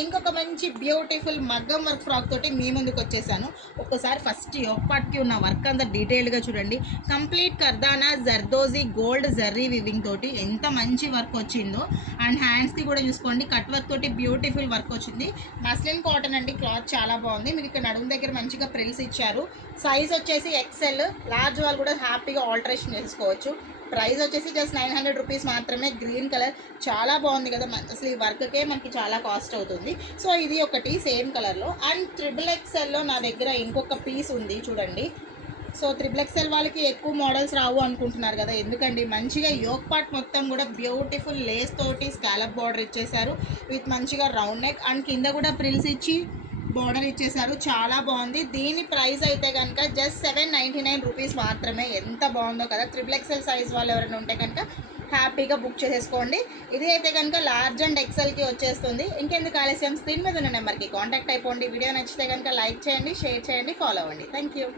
ఇంకొక మంచి బ్యూటిఫుల్ మగ్గం వర్క్ ఫ్రాక్ తోటి మీ ముందుకు వచ్చేసాను. ఒక్కసారి ఫస్ట్ యోక్ పార్ట్కి ఉన్న వర్క్ అంతా డీటెయిల్గా చూడండి. Complete కర్దానా zardozi gold zari weaving తోటి ఎంత మంచి వర్క్ వచ్చిందో. అండ్ హ్యాండ్స్కి కూడా చూసుకోండి, కట్ వర్క్ తోటి బ్యూటిఫుల్ వర్క్ వచ్చింది. మస్లిన్ కాటన్ అండి, క్లాత్ చాలా బాగుంది. మీకు ఇక్కడ నడుము దగ్గర మంచిగా ప్రిల్స్ ఇచ్చారు. సైజ్ వచ్చేసి ఎక్సెల్, లార్జ్ వాళ్ళు కూడా హ్యాపీగా ఆల్టరేషన్ చేసుకోవచ్చు. ప్రైస్ వచ్చేసి జస్ట్ 900 రూపీస్ మాత్రమే. గ్రీన్ కలర్ చాలా బాగుంది కదా, అసలు ఈ వర్క్కే మనకి చాలా కాస్ట్ అవుతుంది. సో ఇది ఒకటి సేమ్ కలర్లో. అండ్ XXXL నా దగ్గర ఇంకొక పీస్ ఉంది చూడండి. సో XXXL వాళ్ళకి ఎక్కువ మోడల్స్ రావు అనుకుంటున్నారు కదా, ఎందుకండి మంచిగా యోక్ పార్ట్ మొత్తం కూడా బ్యూటిఫుల్ లేస్ తోటి స్కాలప్ బార్డర్ ఇచ్చేసారు విత్ మంచిగా రౌండ్ నెక్. అండ్ కింద కూడా ప్రిల్స్ ఇచ్చి బార్డర్ ఇచ్చేసారు, చాలా బాగుంది. దీని ప్రైస్ అయితే కనుక జస్ట్ 799 రూపీస్ మాత్రమే. ఎంత బాగుందో కదా. XXXL సైజ్ వాళ్ళు ఎవరైనా ఉంటే కనుక హ్యాపీగా బుక్ చేసేసుకోండి. ఇది అయితే కనుక లార్జ్ అండ్ ఎక్సెల్కి వచ్చేస్తుంది. ఇంకెందుకు ఆలస్యం, స్క్రీన్ మీద ఉన్న నెంబర్కి కాంటాక్ట్ అయిపోండి. వీడియో నచ్చితే కనుక లైక్ చేయండి, షేర్ చేయండి, ఫాలో అవ్వండి. Thank you.